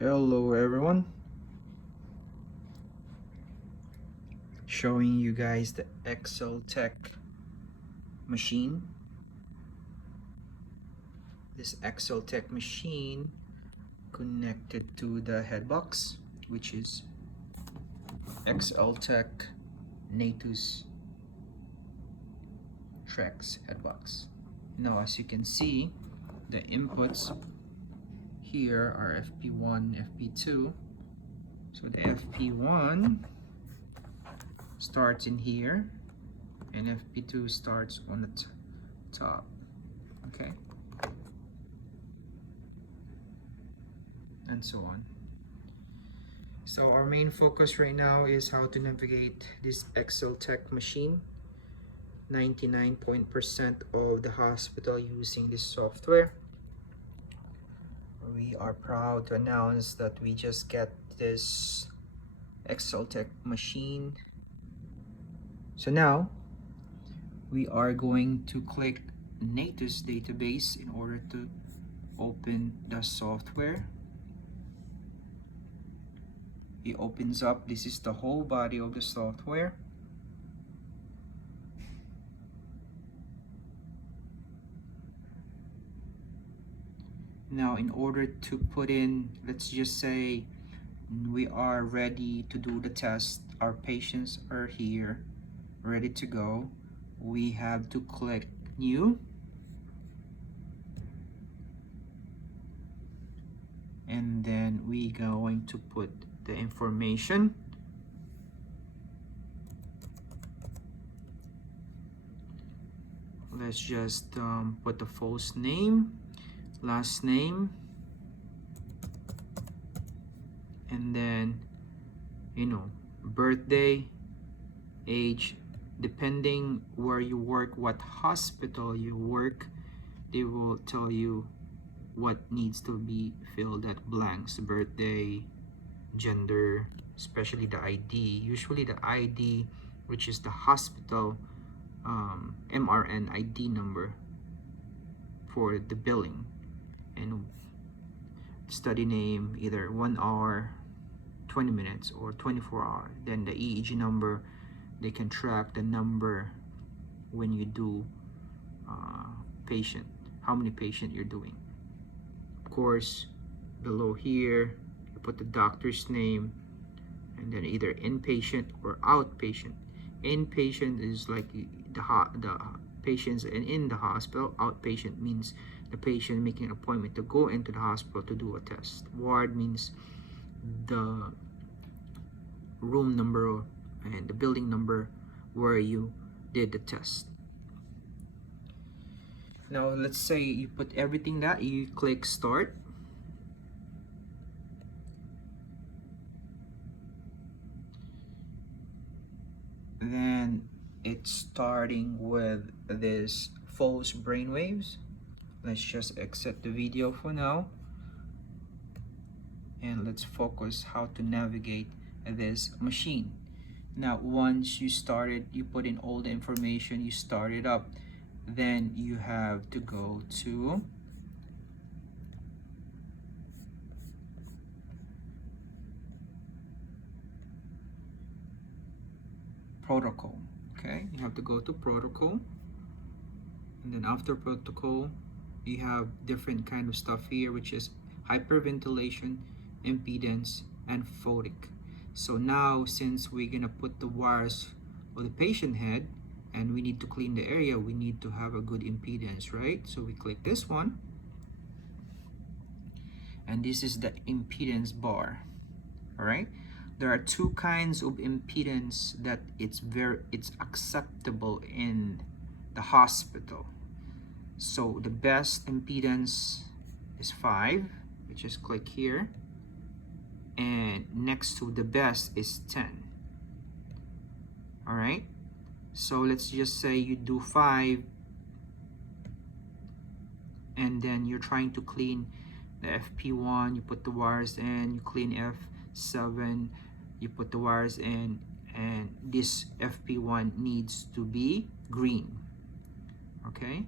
Hello everyone, showing you guys the Xltek machine. This Xltek machine connected to the headbox, which is Xltek Natus Trex headbox. Now as you can see, the inputs here are FP1, FP2. So the FP1 starts in here and FP2 starts on the top. Okay, and so on. So our main focus right now is how to navigate this Xltek machine. 99% of the hospital using this software. We are proud to announce that we just get this Xltek machine. So now we are going to click Natus database in order to open the software. It opens up. This is the whole body of the software. Now in order to put in, let's just say we are ready to do the test, our patients are here ready to go, we have to click new, and then we going to put the information. Let's just put the first name, last name, and then birthday, age. Depending where you work, what hospital you work, they will tell you what needs to be filled at blanks: birthday, gender, especially the ID. Usually the ID, which is the hospital MRN ID number for the billing, and study name, either 1 hour, 20 minutes, or 24 hours. Then the EEG number, they can track the number when you do patient, how many patient you're doing. Of course, below here you put the doctor's name, and then either inpatient or outpatient. Inpatient is like the patients in the hospital. Outpatient means the patient making an appointment to go into the hospital to do a test. Ward means the room number and the building number where you did the test. Now let's say you put everything that, you click start. Then it's starting with this false brainwaves. Let's just exit the video for now, and let's focus how to navigate this machine. Now once you started, you put in all the information, you start it up, then you have to go to protocol. Okay, you have to go to protocol, and then after protocol you have different kind of stuff here, which is hyperventilation, impedance, and photic. So now since we're gonna put the wires on the patient head and we need to clean the area, we need to have a good impedance, right? So we click this one, and this is the impedance bar. All right, there are two kinds of impedance that it's acceptable in the hospital. So the best impedance is 5, which is click here, and next to the best is 10. All right, so let's just say you do 5, and then you're trying to clean the FP1, you put the wires in, you clean F7, you put the wires in, and this FP1 needs to be green. Okay,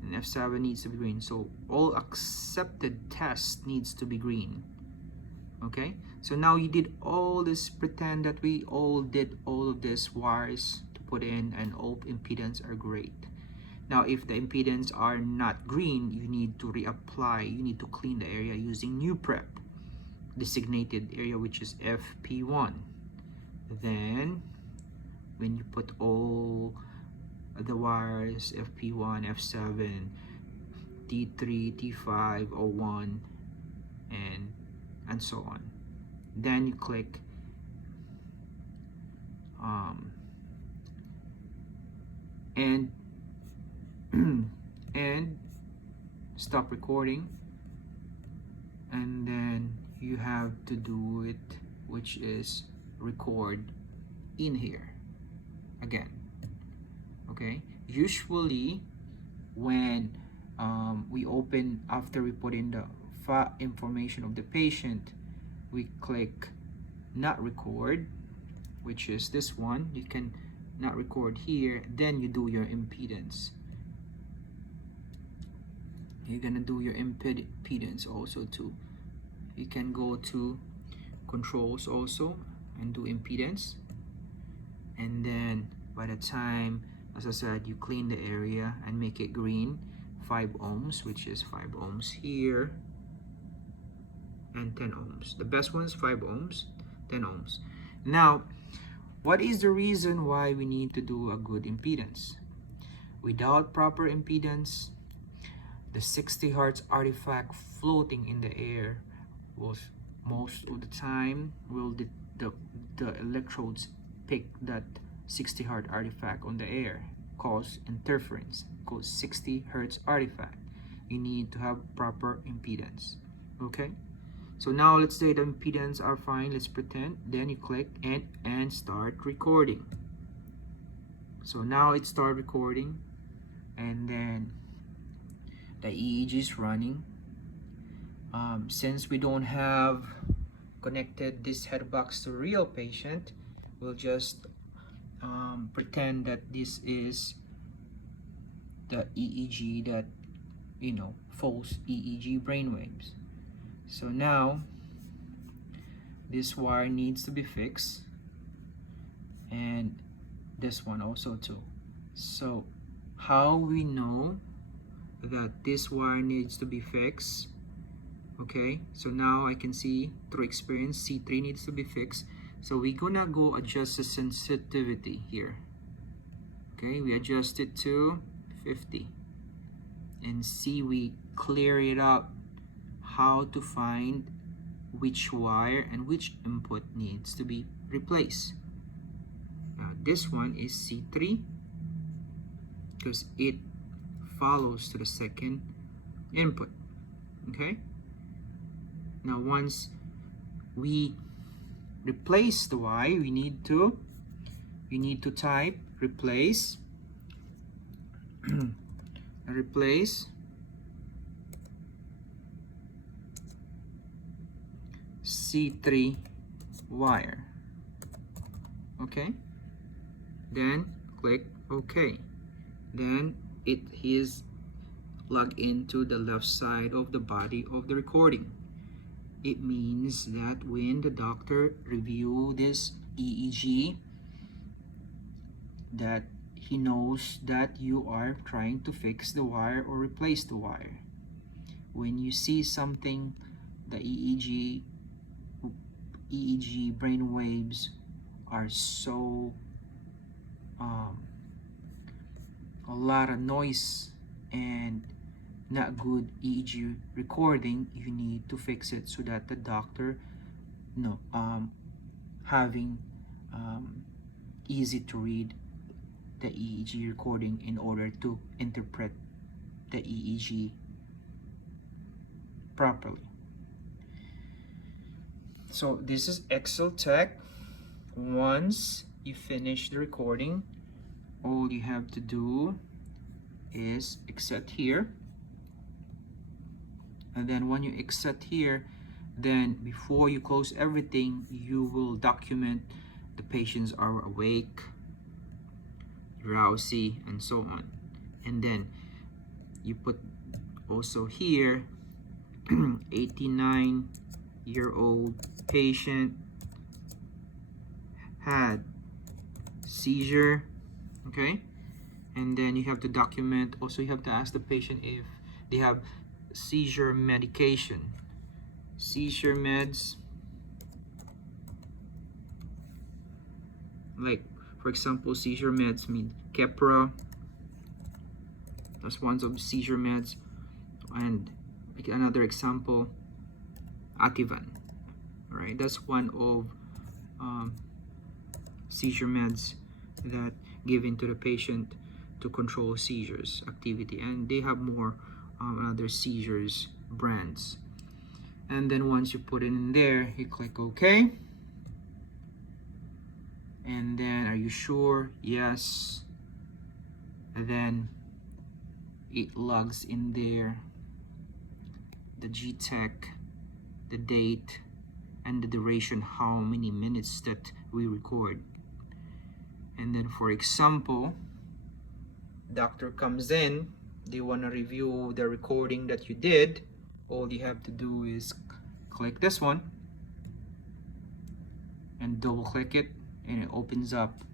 and F7 needs to be green. So all accepted tests needs to be green. Okay, so now you did all this, pretend that we all did all of this wires to put in, and all impedance are great. Now if the impedance are not green, you need to reapply, you need to clean the area using new prep designated area, which is FP1. Then when you put all the wires, FP1, F7, T3, T5, O1, and so on, then you click and and stop recording, and then you have to do it, which is record in here again. Okay, usually when we open, after we put in the information of the patient, we click not record, which is this one. You can not record here, then you do your impedance. You're gonna do your impedance also too. You can go to controls also and do impedance, and then by the time, as I said, you clean the area and make it green, 5 ohms, which is 5 ohms here, and 10 ohms. The best one is 5 ohms, 10 ohms. Now, what is the reason why we need to do a good impedance? Without proper impedance, the 60 hertz artifact floating in the air will, most of the time, will the electrodes pick that 60 hertz artifact on the air, cause interference, cause 60 hertz artifact. You need to have proper impedance. Okay, so now let's say the impedance are fine, let's pretend, then you click and start recording. So now it start recording, and then the EEG is running. Since we don't have connected this head box to real patient, we'll just pretend that this is the EEG that, you know, false EEG brainwaves. So now this wire needs to be fixed, and this one also too. So how we know that this wire needs to be fixed? Okay, so now I can see through experience C3 needs to be fixed. So we're gonna go adjust the sensitivity here. Okay, we adjust it to 50, and see, we clear it up how to find which wire and which input needs to be replaced. Now this one is C3 because it follows to the second input. Okay, now once we replace the Y, you need to type replace replace C3 wire. Okay, then click OK. Then it is plugged into the left side of the body of the recording. It means that when the doctor review this EEG, that he knows that you are trying to fix the wire or replace the wire. When you see something, the EEG brain waves are so a lot of noise and not good EEG recording, you need to fix it so that the doctor having easy to read the EEG recording in order to interpret the EEG properly. So this is Xltek. Once you finish the recording, all you have to do is exit here, and then when you exit here, then before you close everything, you will document the patients are awake, drowsy, and so on. And then you put also here 89 year-old patient had seizure, okay? And then you have to document, also you have to ask the patient if they have seizure medication. Seizure meds, like for example, seizure meds mean Keppra, that's one of seizure meds. And another example, Ativan. All right, that's one of seizure meds that given to the patient to control seizures activity, and they have more other seizures brands. And then once you put it in there, you click OK, and then are you sure? Yes. And then it logs in there the Xltek, the date, and the duration, how many minutes that we record. And then for example, doctor comes in, they want to review the recording that you did. All you have to do is click this one and double click it, and it opens up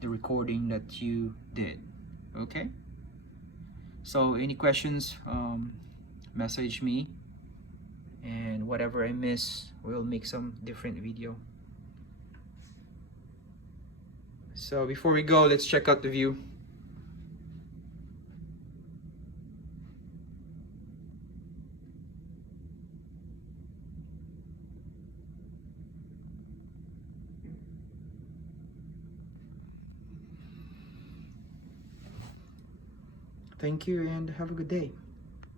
the recording that you did. Okay, so any questions, message me, and whatever I miss, we'll make some different video. So before we go, let's check out the view. Thank you and have a good day.